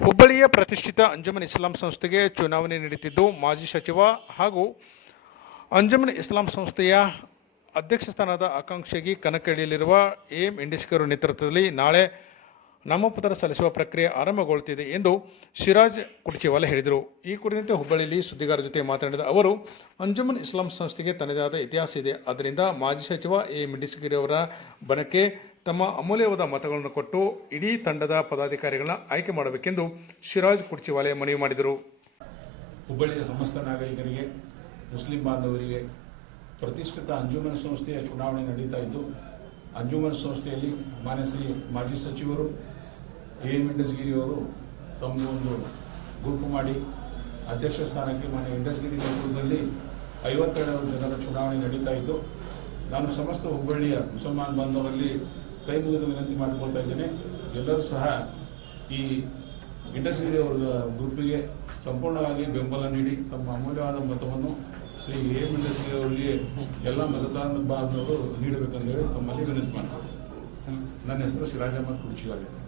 ಹುಬ್ಬಳ್ಳಿಯ ಪ್ರತಿಷ್ಠಿತ ಅಂಜುಮನ್ ಇಸ್ಲಾಂ ಸಂಸ್ಥೆಗೆ ಚುನಾವಣೆ ನೀಡುತ್ತಿದ್ದು ಮಾಜಿ ಸಚಿವ ಹಾಗೂ ಅಂಜುಮನ್ ಇಸ್ಲಾಂ ಸಂಸ್ಥೆಯ ಅಧ್ಯಕ್ಷ ಸ್ಥಾನದ ಆಕಾಂಕ್ಷೆಗೆ ಕಣಕ್ಕಿಳಿಯಲಿರುವ ಎಂ ಇಂಡಿಸ್ಕರ್ ನೇತೃತ್ವದಲ್ಲಿ ನಾಳೆ ನಾಮಪತ್ರ ಸಲ್ಲಿಸುವ ಪ್ರಕ್ರಿಯೆ ಆರಂಭಗೊಳ್ಳುತ್ತಿದೆ ಎಂದು ಶಿರಾಜ್ ಕುರ್ಚಿವಾಲ ಹೇಳಿದರು. ಈ ಕುರಿತಂತೆ ಹುಬ್ಬಳ್ಳಿಯಲ್ಲಿ ಸುದ್ದಿಗಾರರ ಜೊತೆ ಮಾತನಾಡಿದ ಅವರು, ಅಂಜುಮನ್ ಇಸ್ಲಾಂ ಸಂಸ್ಥೆಗೆ ತನ್ನದೇ ಆದ ಇತಿಹಾಸ ಇದೆ. ಆದ್ದರಿಂದ ಮಾಜಿ ಸಚಿವ ಎ. ಮಿಂಡಿಸಗಿರಿ ಅವರ ಬನಕ್ಕೆ ತಮ್ಮ ಅಮೂಲ್ಯವಾದ ಮತಗಳನ್ನು ಕೊಟ್ಟು ಇಡೀ ತಂಡದ ಪದಾಧಿಕಾರಿಗಳನ್ನ ಆಯ್ಕೆ ಮಾಡಬೇಕೆಂದು ಶಿರಾಜ್ ಕುರ್ಚಿವಾಲೆ ಮನವಿ ಮಾಡಿದರು. ಹುಬ್ಬಳ್ಳಿಯ ಸಮಸ್ತ ನಾಗರಿಕರಿಗೆ, ಮುಸ್ಲಿಂ ಬಾಂಧವರಿಗೆ ಪ್ರತಿಷ್ಠಿತ ಅಂಜುಮನ್ ಸಂಸ್ಥೆಯ ಚುನಾವಣೆ ನಡೀತಾ ಇದ್ದು ಅಂಜುಮನ್ ಸಂಸ್ಥೆಯಲ್ಲಿ ಮಾನ್ಯ ಶ್ರೀ ಮಾಜಿ ಸಚಿವರು ಎ ಎಂ ಅವರು ಒಂದು ಗುಂಪು ಮಾಡಿ ಅಧ್ಯಕ್ಷ ಸ್ಥಾನಕ್ಕೆ ಮಾನ್ಯ ಇಂಡಸ್ಗಿರಿ ನೇತೃತ್ವದಲ್ಲಿ ಐವತ್ತೆರಡು ಜನರ ಚುನಾವಣೆ ನಡೀತಾ ಇದ್ದು, ನಾನು ಸಮಸ್ತ ಹುಬ್ಬಳ್ಳಿಯ ಮುಸಲ್ಮಾನ್ ಬಾಂಧವರಲ್ಲಿ ಕೈ ಮುಗಿದು ವಿನಂತಿ ಮಾಡಿಕೊಳ್ತಾ ಇದ್ದೇನೆ. ಎಲ್ಲರೂ ಸಹ ಈ ಇಂಡಸ್ಗಿರಿ ಅವರ ಗ್ರೂಪಿಗೆ ಸಂಪೂರ್ಣವಾಗಿ ಬೆಂಬಲ ನೀಡಿ ತಮ್ಮ ಅಮೂಲ್ಯವಾದ ಮತವನ್ನು ಶ್ರೀ ಎ ಇಂಡಸ್ಗಿರಿ ಅವರಿಗೆ ಎಲ್ಲ ಮತದಾನ ಬಾಂಧವರು ನೀಡಬೇಕಂದೇಳಿ ಹೇಳಿ ತಮ್ಮಲ್ಲಿ ವಿನಂತಿ ಮಾಡ್ತಾರೆ ನನ್ನ ಹೆಸರು ಶಿರಾಜ್ ಅಹಮದ್ ಕುರ್ಚಿಯಾಗಿದೆ ಅಂತ.